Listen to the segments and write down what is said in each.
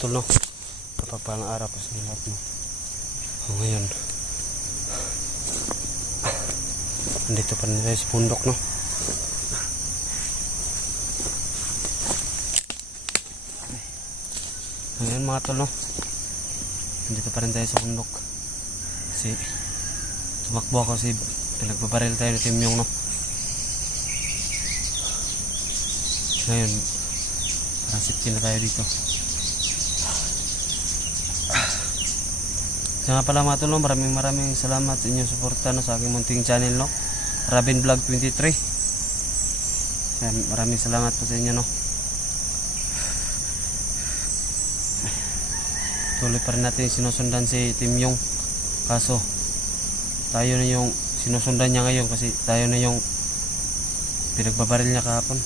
tol, no? Kapapalang araw po sa lahat, no? O ngayon, andito pa rin tayo sa bundok, no? Ngayon mga tol, no? Andito pa rin tayo sa bundok. Kasi tumakbo ako kasi pinagbabaril tayo ng Timyong, no? Ngayon, parang safety na tayo dito. Kaya nga pala mga tol, no? Maraming salamat sa inyong suporta, no? Sa aking munting channel, no? Rabin Vlog 23. Kaya maraming salamat po sa inyo, no? Tuloy pa rin natin sinusundan si Timyong. Kaso tayo na yung sinusundan niya ngayon kasi tayo na yung pinagbabaril niya kahapon.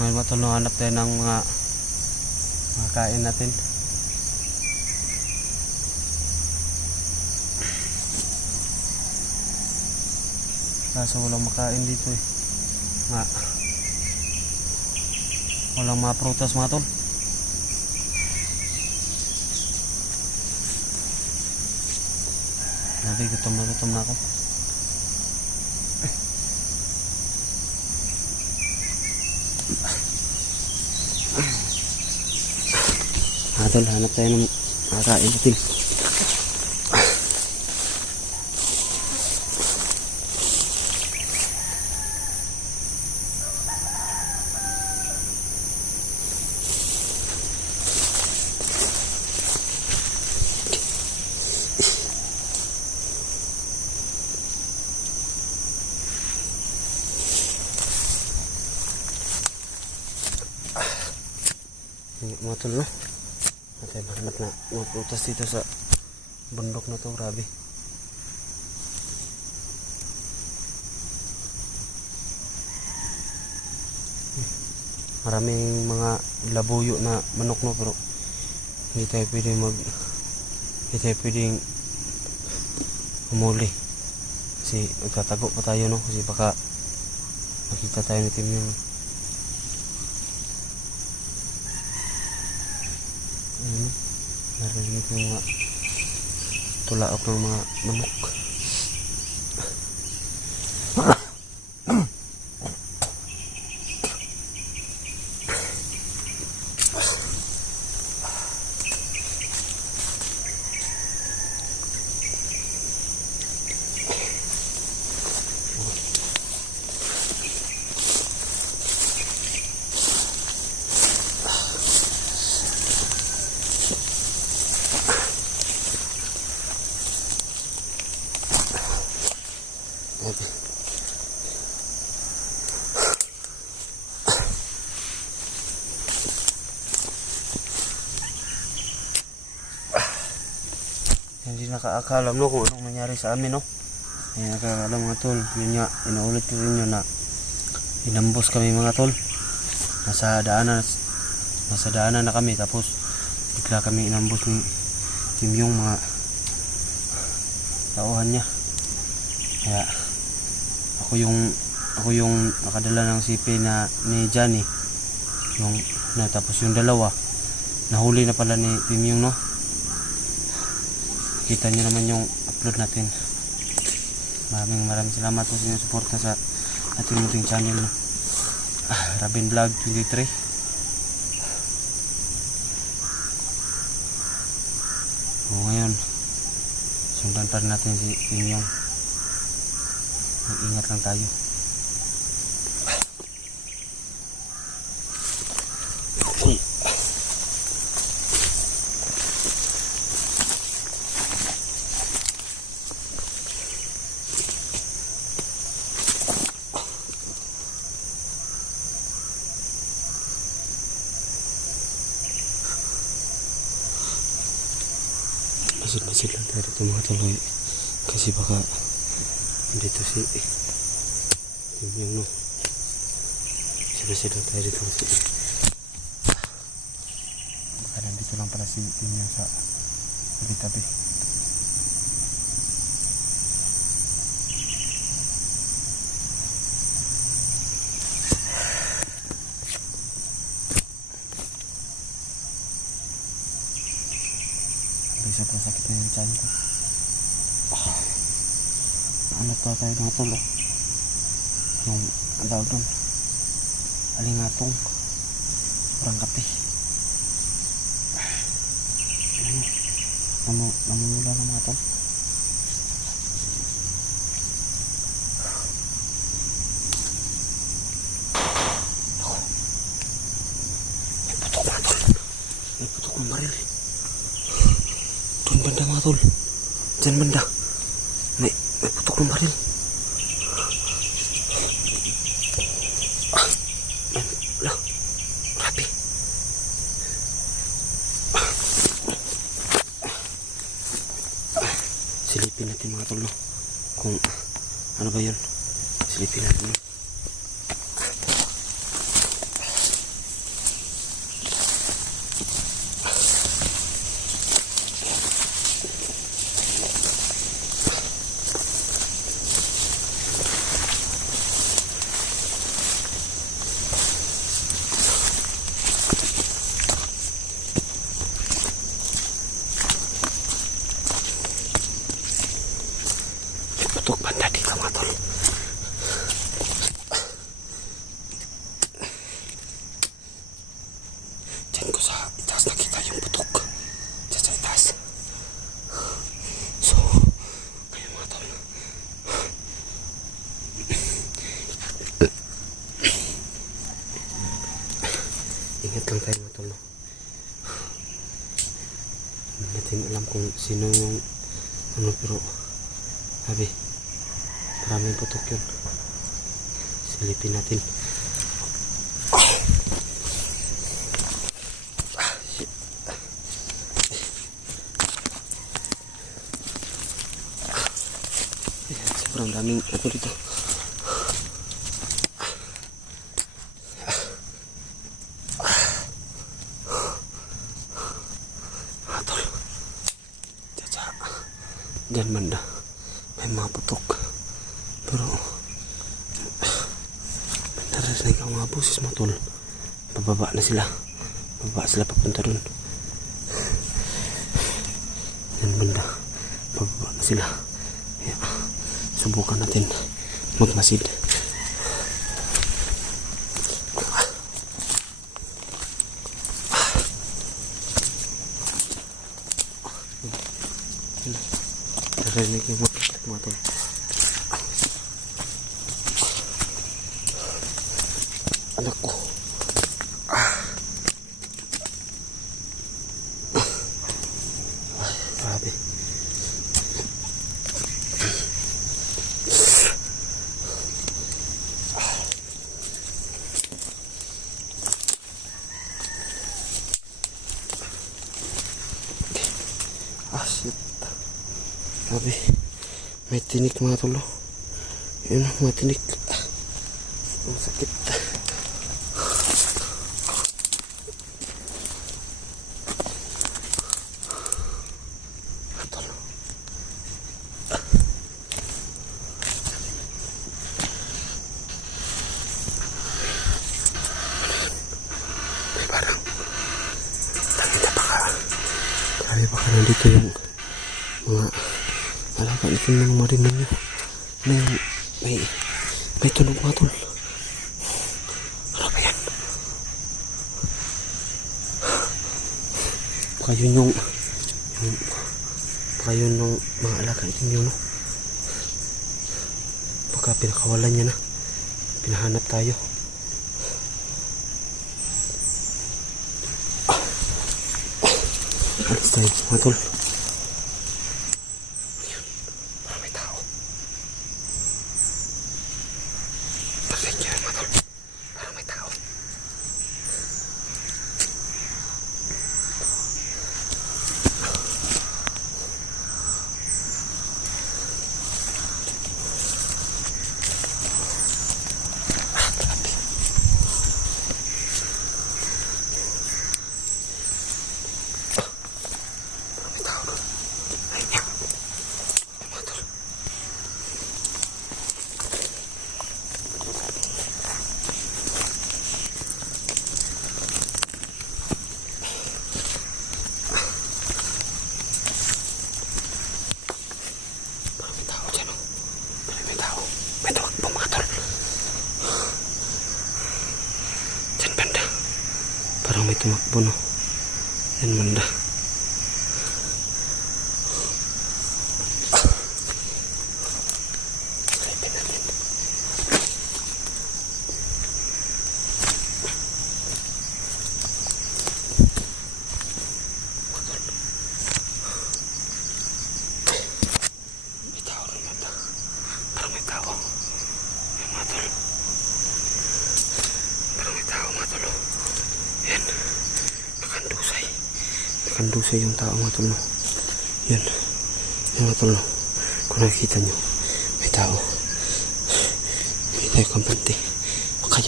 Ngayon matulong hanap tayo ng mga kain natin. Kaso walang makain dito eh. Walang mga prutas mga tol. Grabe, gutom na ako. Tol, hanap tayo ng makain natin. Mga tol, no? Natin mahanap na mga prutas dito sa bundok na to. Grabe. Maraming mga labuyo na manok, no? Pero hindi tayo pwedeng humuli kasi magtatago pa tayo, no? Kasi baka makita tayo ni Timyong. Narinig ko mga tulaok ng mga manok. Hindi nakakaalam, no, kung anong nangyari sa amin, no? Hindi nakakaalam mga tol. Yun nga, inaulit ko rin yun na inambos kami mga tol. Nasa daanan na kami, tapos bigla kami inambos ni Timyong, mga tauhan niya. Kaya ako yung nakadala ng CP na ni Johnny, tapos yung dalawa nahuli na pala ni Timyong, no? Kita nyo naman yung upload natin. Maraming salamat po sa inyong suporta sa ating munting channel, no? Rabin Vlog 23. Ngayon sundan pa rin natin si Timyong. Mag-ingat lang tayo. Masid lang tayo dito mga tuloy kasi baka dito si Timyong, no? Masid lang tayo dito kasi baka nandito lang pala si Timyong sa tabi-tabi. Hindi sobrang sakit na yung tiyan ko. Ano pa tayo mga tol? Yung ang tawag doon, alingatong sobrang kape. Namumula ng mga tol. May putok ng baril. Doon banda mga tol. Diyan banda. May putok ng baril. Grabe. Silipin natin mga tol, no? Kung ano ba yun. Silipin natin, no? Putok banda dito mga tol. Diyan ko sa itaas nakita yung putok. Diyan sa itaas. So, kaya mga tol. Ingat lang tayo mga tol, no? Hindi natin alam kung sino yung ano, pero sabi, maraming putok yun. Silipin natin. Shit. Sobrang daming ano dito. Tol. Diyan banda may mga putok, pero narinig ang mga busis mo tol. Bababa na sila, bababa sila papunta dun. Yan banda, bababa na sila. Kaya subukan natin magmasid. Narinig yung mga tol. Anak ko. Ay, grabe. Shit. Grabe. May tinik mga tol. Yun, mga tinik. Ang sakit. May parang tangina baka nandito yung mga alaga nito ng marinan nyo. May tunog mga tol. Ano ba yan? Baka yun yung mga alaga nito nyo, no? Baka pinakawalan niya na. Pinahanap tayo. Alis tayo mga tol. Parang may tao. Perfect yun mga tol. Parang may tao. May tao. tumakbo, no? Yan banda. Silipin natin. May tao rin banda. Parang may tao. Yung mga tol. Parang may tao, mga tol. Yan. Nakandusay. Nakandusay yung tao, mga tol. Yan. Yan, mga tol. Kung nakikita nyo, may tao. May tayo kampante. Baka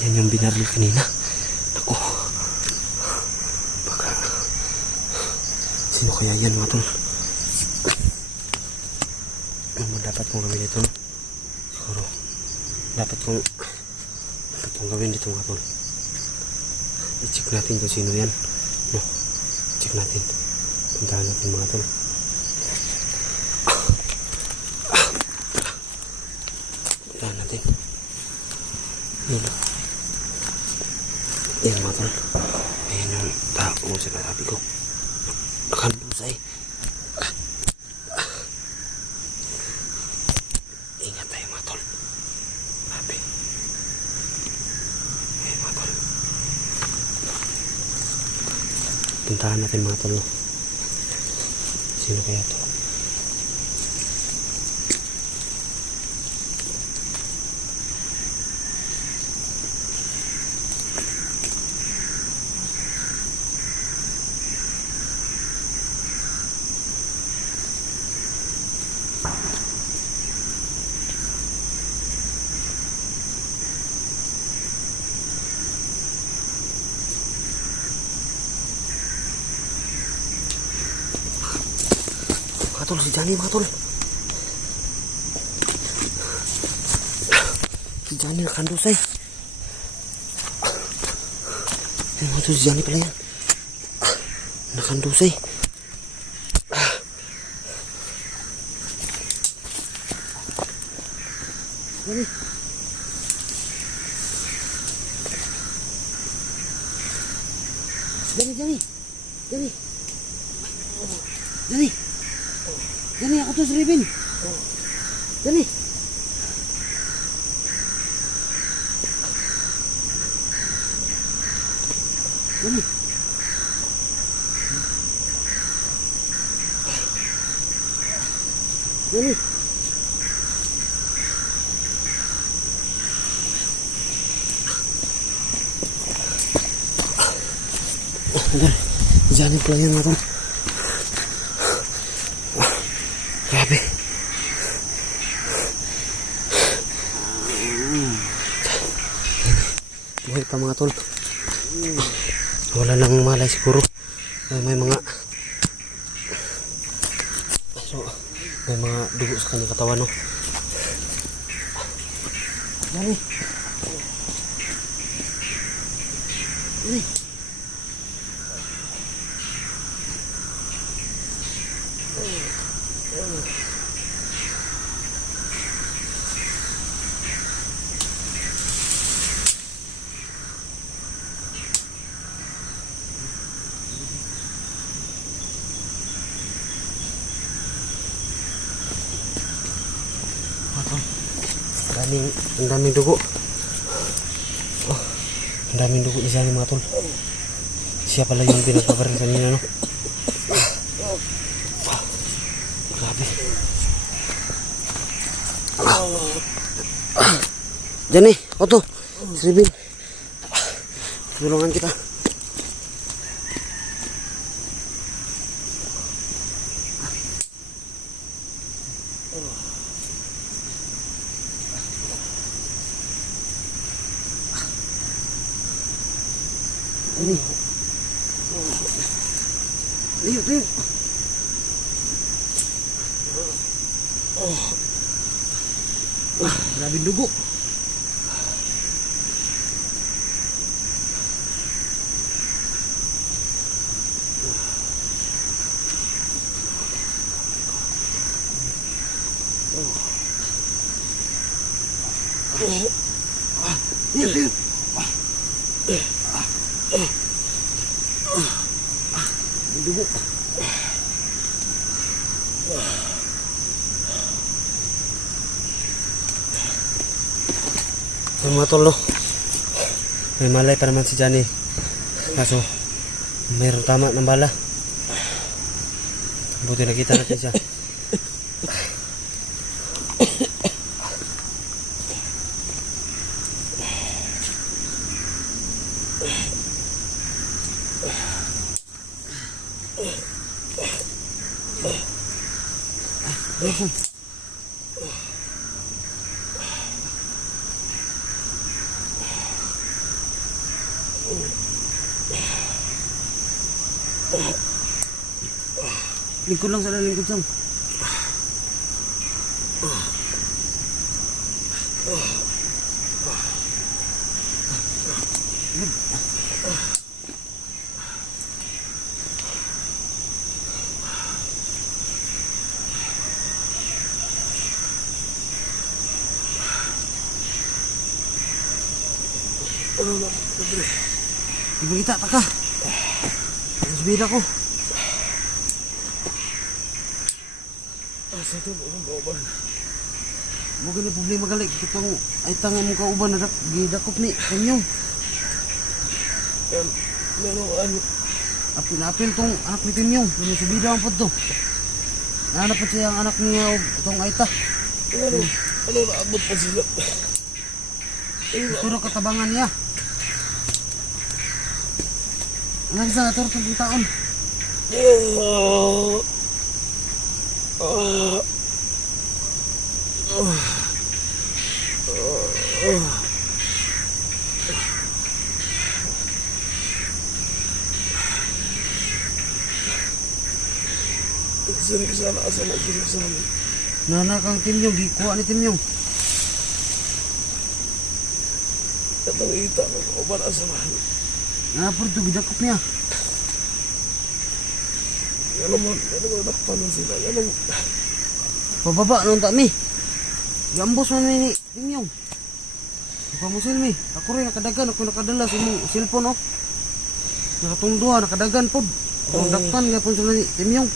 yan yung binaril kanina. Naku. Baka. Sino kaya yan, mga tol? Ano dapat kong gawin dito, no? Siguro. Dapat kong gawin dito, mga tol. I-check natin kung sino yan. No? Check natin. Puntahan natin, mga tol. Puntahan natin. Yun. Yan, mga tol. Ayan yung tao kung sinasabi ko. Nakandusay. Ingat tayo, mga tol. Grabe. Ayan, mga tol. Puntahan natin, mga tol. Sino kaya to? Mga tol, si Johnny, mga tol. Si Johnny nakandusay. Yan, mga tol, si Johnny pala yan. Nakandusay. Johnny. Johnny. Johnny, ako to si Ribin. Johnny. Johnny pala yan, mga tol. Grabe. Buhay pa, mga tol. Wala lang malay siguro. May mga dugo sa kanyang katawan, no? Johnny. Ang daming dugo. Oh, ang daming dugo ni Johnny, mga tol. Siya pala yung pinagpabaril kanina, no? Grabe. Johnny, ako to. Silipin. Tulungan kita. Ini. Lihat. Grabe dugo. Lihat. Dugo. Mga tol, no? May malay pa naman si Johnny. Kaso, mayroong tama ng bala. Buti nakita natin siya. Lingkod lang sana, lingkod sang. Ano na, Padre? Ibigita, taka. Nasbida ko. Asa ito mo ng kauban? Mo gani problema gali kitong ay tangan mo kauban na gidakop ni kanyong. Ano? Apil tong anak ni Timyong, kini subida ang pud to. Nanap pa siya ang anak niya og tong Aita. Ano naabot pa sila? Ito na katabangan niya. Ang sa ator tong taon. Sini sana, asa na sini sana. Nana kang Timyong, gikuha ni Timyong. Katang ita ng kauban, asa na. Napur to gidakop niya. Ano mo nakpan na sila. Ano? Pababa nung mi. Gambos man ni Timyong. Pamusil mi. Ako rin nakadagan, ako nakadala sa imong cellphone oh. Nakatungduha, nakadagan pod. Ang dakpan nga pun sila ni Timyong.